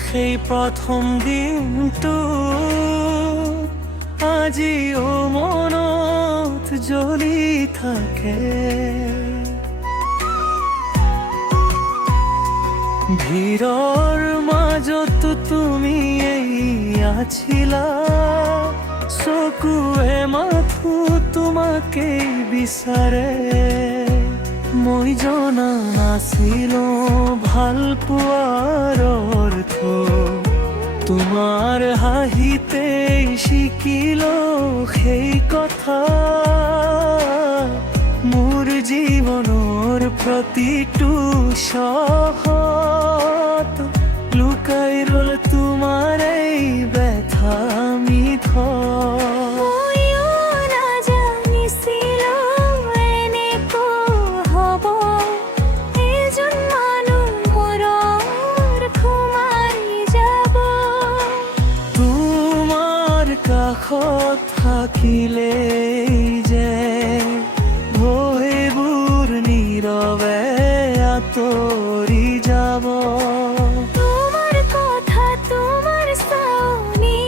সেই প্ৰথম দিনটো আজিও মনত জ্বলি থাকে। ভিৰৰ মাজতো তুমি আছিলা, চকুৱে মাথো তোমাকেই বিচাৰে। মই জনা নাছিলো ভাল পোৱাৰ অৰ্থ, তোমাৰ হাঁহিতেই শিকিলো সেই কথা। মোৰ জীৱনৰ প্ৰতিটো চহৰত লুকাই ৰ'ল তোমাৰ এই ব্যথা মিঠ। কাষত থাকিলেই যে ভয়বোৰ নীৰৱে আঁতৰি যাব। তোমার কথা তোমার চাউনি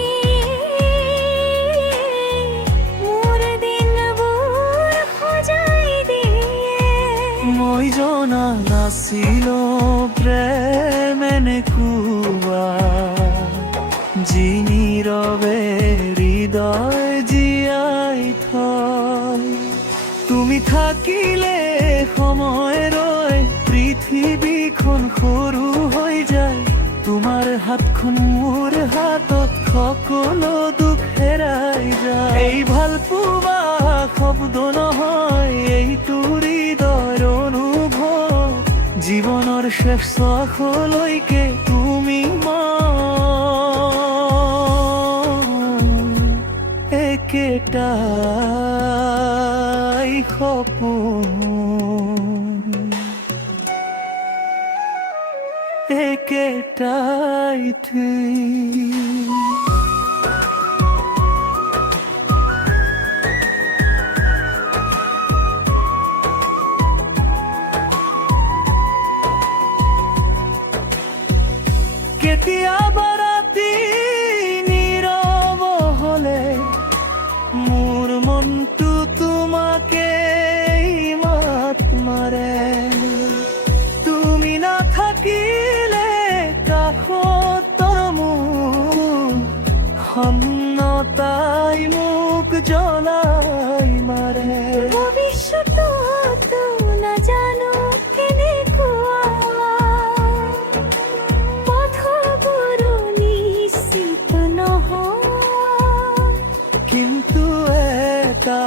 মোৰ দিনবোৰ সজাই দিয়ে। মই জনা নাছিলো প্ৰেম এনেকুৱা, যি নীৰৱে হৃদয় জীয়াই থয়। তুমি থাকিলে সময় ৰয়, পৃথিৱীখন সৰু হৈ যায়। তোমাৰ হাতখন মোৰ হাতত, সকলো দুখ হেৰাই যায়। এই ভাল পোৱা শব্দ নহয়, এইটো হৃদয়ৰ অনুভৱ। জীৱনৰ শেষ শ্বাসলৈকে তুমি একেটাই সপোন, একেটাই ঠিক। কেতিয়াবা ৰাতি নীৰৱ হলে মোৰ মনটো তোমাকে মাত মাৰে। তুমি নাথাকিলে কাষত মোৰ খন্নতাই মোক জ্বলাই মাৰে। ভবিষ্যতটো নাজানো কেনেকুৱা, পথবোৰো নিশ্চিত নহয়। কিন্তু এটা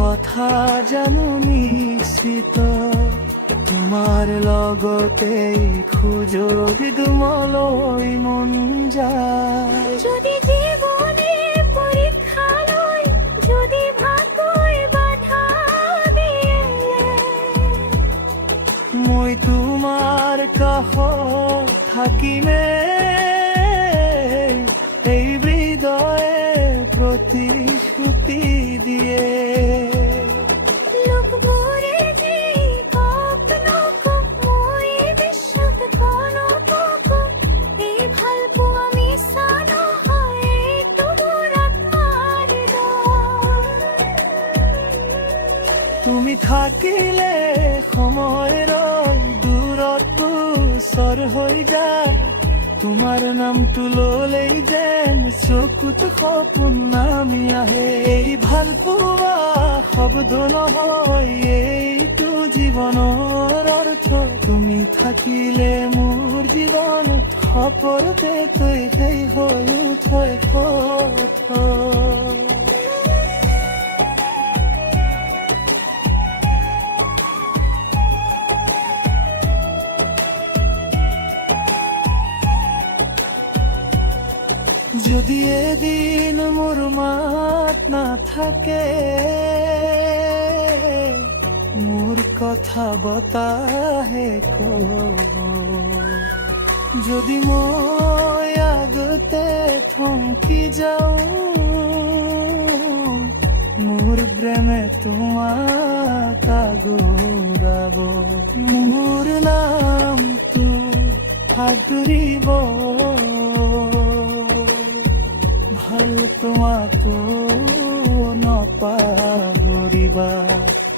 কথা জানো নিশ্চিত, তোমাৰ লগতেই সুযোগ দুমলৈ মন যায়। যদি জীৱনে পৰীক্ষালৈ যদি ভাগই বাধা দিয়ে, মই তোমাৰ কাষত থাকিমে। এই হৃদয়ে প্ৰতিশ্ৰুতি দিয়ে। লোকবোৰে যি কওক নকওক, মই বিশ্বাস নকওক। এই ভাল পোৱা মিছা নহয়, এইটো মোৰ আত্মাৰ দোষ। তুমি থাকিলে সময়ৰ দূৰত ওচৰ হৈ যায়। তোমাৰ নামটো ল'লেই যেন চকুত সপোন নামি আহে। এই ভাল পোৱা শব্দ নহয়, এইটো জীৱনৰ অৰ্থ। তুমি থাকিলে মোৰ জীৱন সপোনতে তৈ সেই হৈ উঠে পথ। যদি এদিন মোৰ মাত নাথাকে, মোৰ কথা বতাহে কব। যদি মই আগতে থমকি যাওঁ, মোৰ প্ৰেমে তোমাক আগুৰাব। মোৰ নামটো আগুৰিব তোমাকো নপাহৰিবা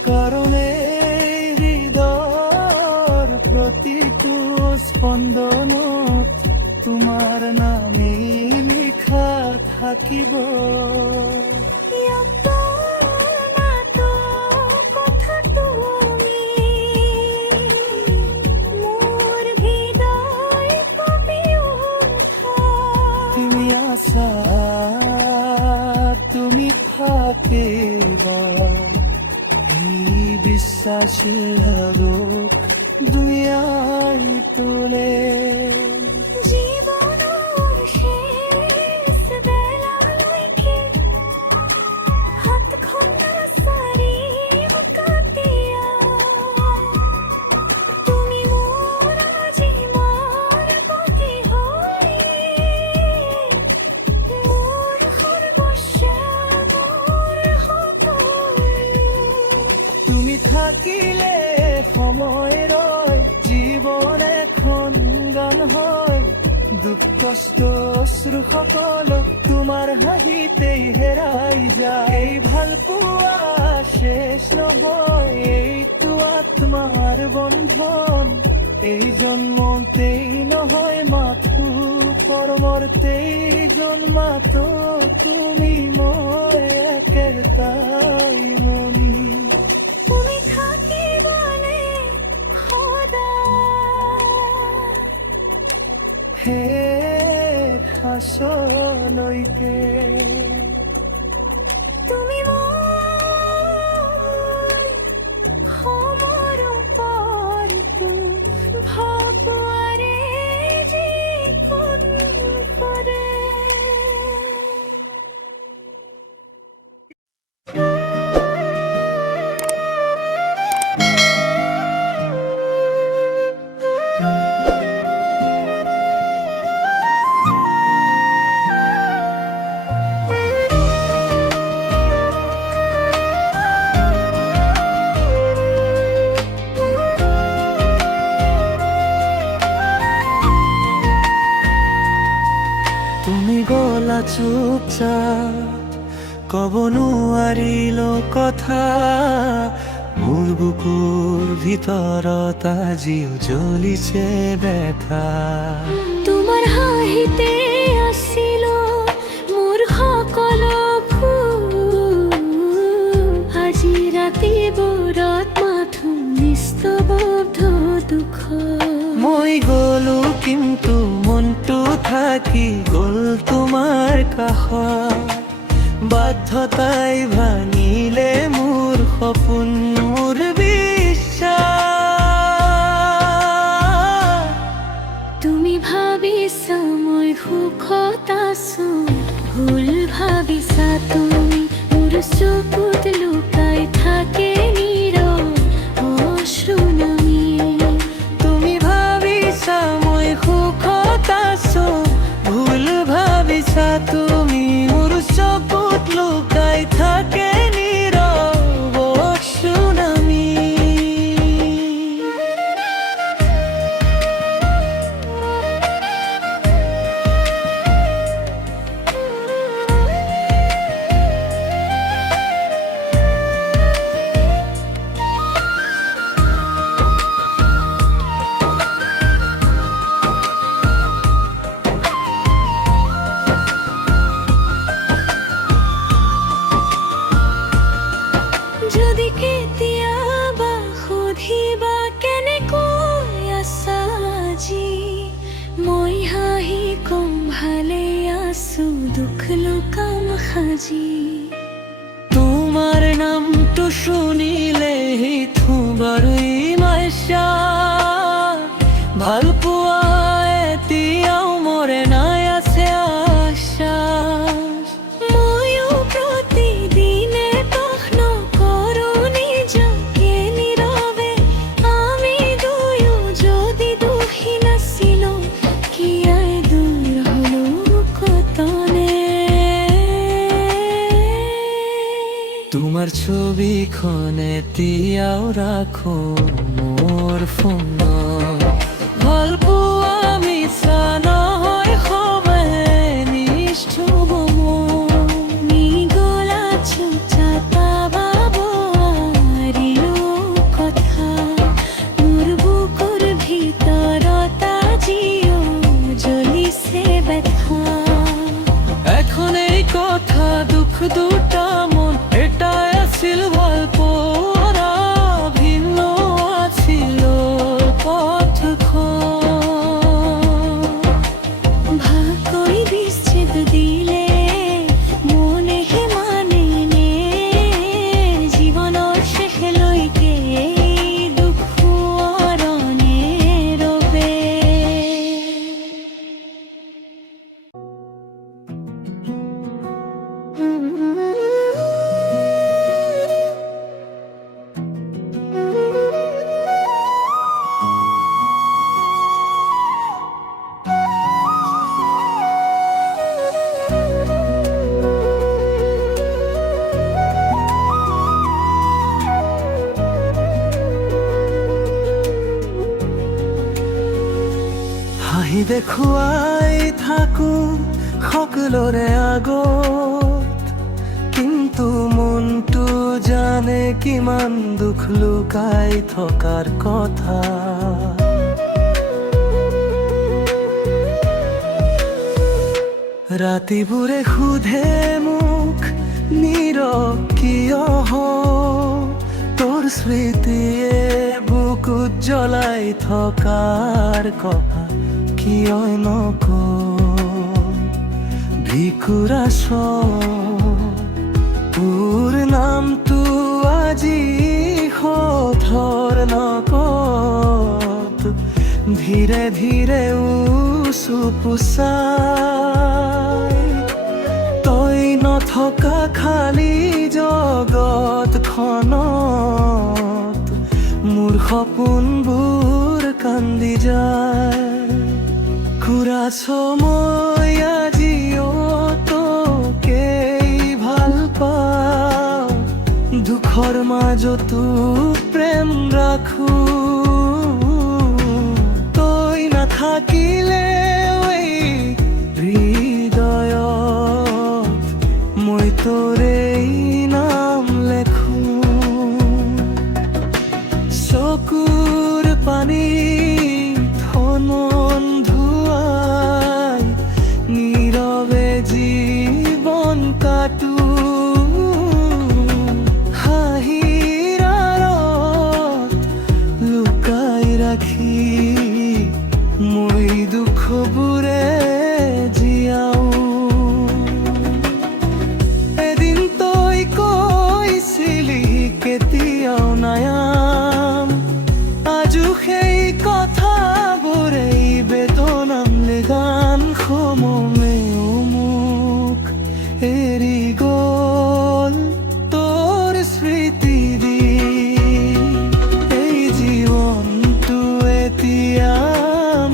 কাৰণ এই হৃদয়ৰ প্ৰতিটো স্পন্দনত তোমাৰ নামেই লিখা থাকিব। তুমি আছা, তুমি থাকিবা, এই বিশ্বাসীৰ দুখ দুনিয়াই তোলে। জীবনৰ শেষ বেলালৈকে হাতখন নাচাৰিম কাটিয়া, তুমি মোৰ আজি মোৰ গতি হৈ, মোৰ সৰ্বস্ব, মোৰ সকলো। তুমি থাকিলে সময় ৰয়, জীৱন এখন গান হয়, দুখ কষ্ট অশ্ৰু সকলো তোমাৰ হাঁহিতেই হেৰাই যায়। এই ভাল পোৱা শেষ নহয়, এইটো আত্মাৰ বন্ধন, এই জন্মতেই নহয় মাথো পৰৱৰ্তেই জন্মাতো তুমি মই একেটাই মনি। তুমি থাকিবানে সদায় হে আচলৈকে তুমি মোৰ সমৰ্পণটো ভাৱৰে যিখন কৰে। তুমি গলা চুপচাপ, কব নোৱাৰিলো কথা, মোৰ বুকুৰ ভিতৰত আজিও জ্বলিছে ব্যথা। তোমাৰ হাঁহিতে আছিল মোৰ সকলো ভুল, আজি ৰাতিবোৰত মাথো নিস্তব্ধ দুখ। মই গলো কিন্তু মনটো থাকি গল তোমাৰ কাষত, বাধ্যতাই ভাঙিলে মোৰ সপোন, মোৰ বিশ্বাস। তুমি ভাবিছা মই সুখত আছো, ভুল ভাবিছা তুমি, মোৰ চকুত লুকাই থাকে নীৰৱ অশ্ৰু নামি। তুমি ভাবিছা মই সুখত আছো, ভুল ভাবিছা তুমি, মোৰ চকুত লুকাই থাকে নীৰৱ অশ্ৰু নামি। যদি কেতিয়াবা সুধিবা কেনেকৈ আছা আজি, মই হাঁহি কম ভালে আছো, দুখ লুকাম সাজি। তোমাৰ নামটো শুনিলে থুবাৰুই মাইছা, ভাল পোৱা এতিয়াও মৰে নাই আছে আশা। ময়ো প্ৰতিদিনে প্ৰশ্ন কৰোঁ নিজকে নীৰৱে, আমি দুয়ো যদি দোষী নাছিলো, কিয় দূৰ হলো কতনে। তোমাৰ ছবিখন এতিয়াও ৰাখো মোৰ ফোনত, ভাল পোৱা মিছা নহয় সবে নিষ্ঠুৰ মোৰ। দুটা মন এটাই আছিল ভালপোৱা ভিন্ন আছিল পথখন ভাগ কৰি বিচ্ছেদ দিলে মনে হে মানে নে জীৱনৰ শেষলৈকে দুখ সোঁৱৰণে ৰবে হাঁহি দেখুৱাই থাকো সকলোৰে আগত কিন্তু মনটো জানে কিমান দুখ লুকাই থকাৰ কথা ৰাতিবোৰে সোধে মোক নীৰৱ কিয় তোৰ স্মৃতিয়ে বুকুত জ্বলাই থকাৰ কথা কিয় ভিকুৰা তোৰ নামটো আজি সথৰ নকত ধীৰে ধীৰে উচু পোচাই তই নথকা খালী জগতখনত মোৰ সপোনবোৰ কান্দি যায় ঘূৰাছ মই আজিও তোকেই ভাল পাওঁ দুখৰ মাজতো প্ৰেম ৰাখো তই নাথাকিলে হৃদয়ত মই তোৰেই নাম লেখো চকুৰ পানী মন ধুৱাই নীৰৱে জীৱন কাটো হাঁহিৰ আঁৰত লুকাই ৰাখি মই দুখবোৰে জীয়াও এদিন তই কৈছিলি কেতিয়াও নায়াম আজো সেই কথাবোৰে বেদনামলে গান সমমেও মোক এৰি গ'ল তোৰ স্মৃতি দি এই জীৱনটো এতিয়া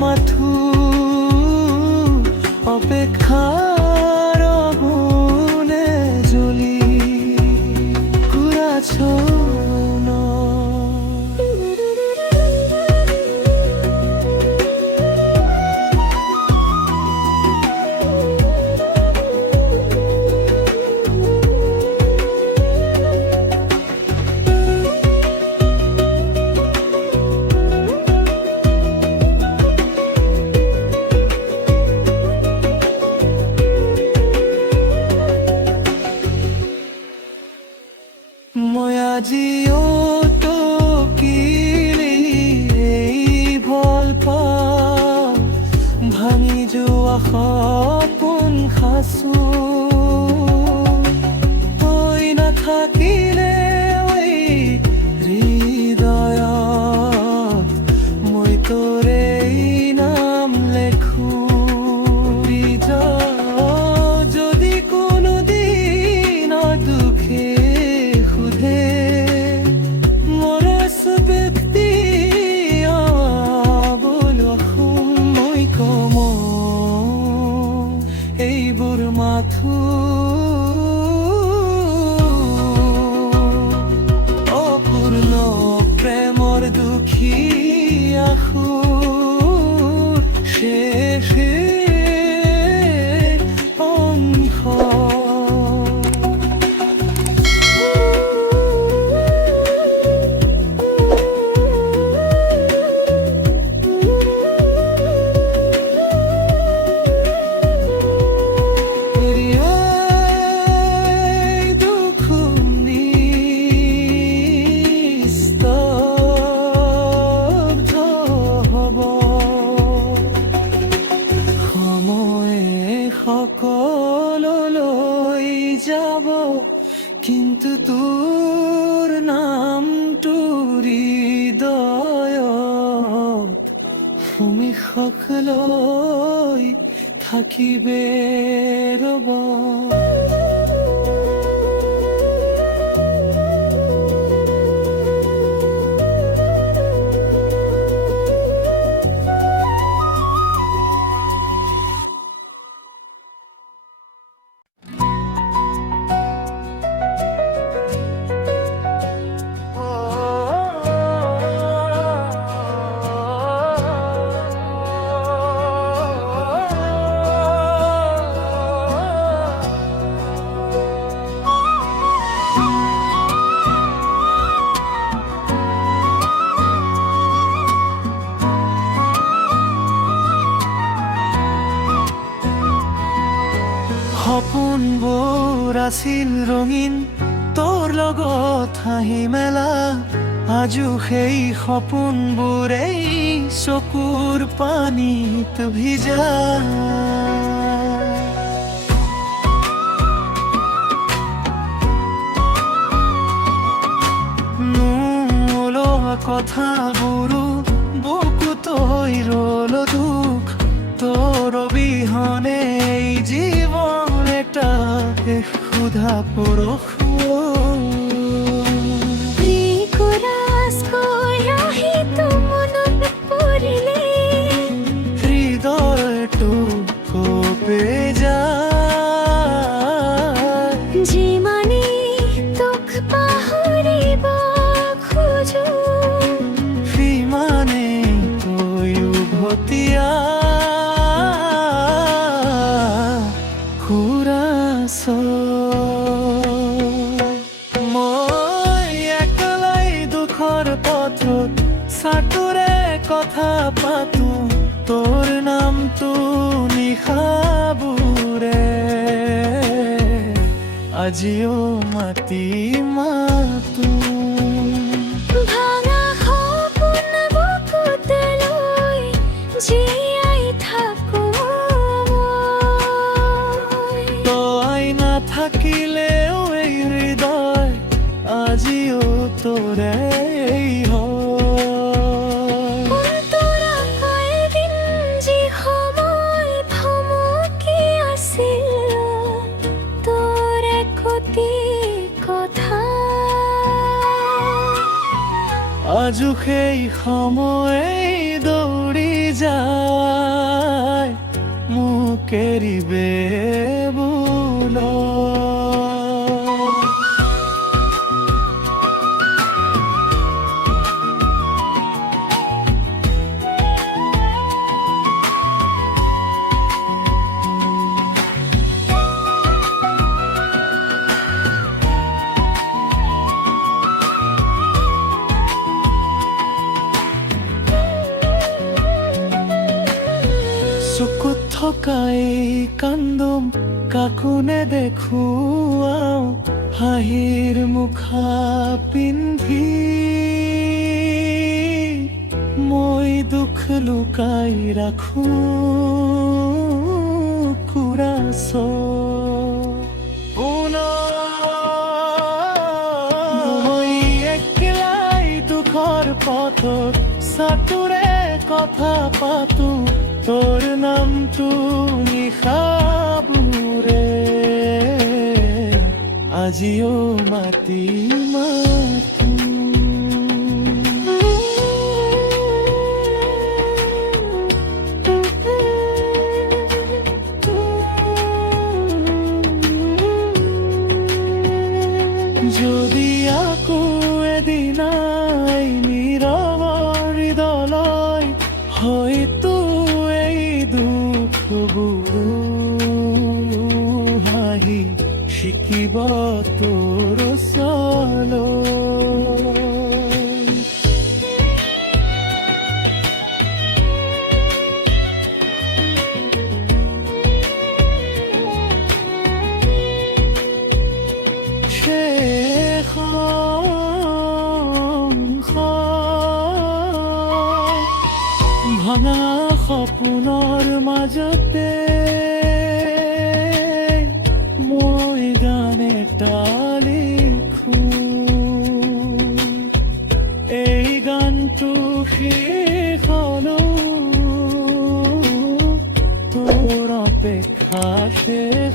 মাথো অপেক্ষাৰ গুণে জ্বলি ঘূৰাছ মই আজিও টকিলি এই ভাল পাওঁ ভাঙি যোৱা সপোন সাঁচো তই নাথাকিলে হৃদয়ত মই তোৰেই নাম লেখো যদি কোনোদিন দুখে কিন্তু তোৰ নামটো হৃদয়ত সমীষকলৈ থাকিবে ৰব। সপোনবোৰ আছিল ৰঙীন, তোৰ লগত হাঁহি মেলা। আজিও সেই সপোনবোৰেই চকুৰ পানীত ভিজা। নোলোৱা কথাবোৰো বুকুতৈ ৰ'ল দুখ। তোৰ অবিহনে এই জীৱন এটা ক্ষুধা পৰশু। হৃদয়টো কপে যায়, যিমানে তোক পাহৰিব খোজো, সিমানে তই উভতিয়া ঘূৰাছ। মই একলাই দুখৰ পথত চাটোৰে কথা পাতো, তোৰ নামটো নিশাবোৰে আজিও মাতি মাতো। ভাঙা সপোন বুকুত লৈ জীয়াই থাকো মই। তই নাথাকিলেও এই হৃদয় আজিও তোৰে আজো সেই সময়ে দৌৰি যায় মোক এৰিবে বোল। চকুত থকাই কান্দোম কাকো নেদেখুৱাও, হাঁহিৰ মুখা পিন্ধি মই দুখ লুকাই ৰাখো কুৰাছ। মই একলাই দুখৰ পথত চাটোৰে কথা পাতো, তোৰ নামটো নিশাবোৰে আজিও মাতি মাতো। যদি আকৌ এদিনাই নীৰৱ হৃদয় হয়তো এই দুখবোৰো হাঁহি শিকিব তোৰ ওচৰলৈ। ভাঙা সপোনৰ মাজতে মই গান এটা লিখো এই গানটো শেষ হলো তোর অপেক্ষা শেষ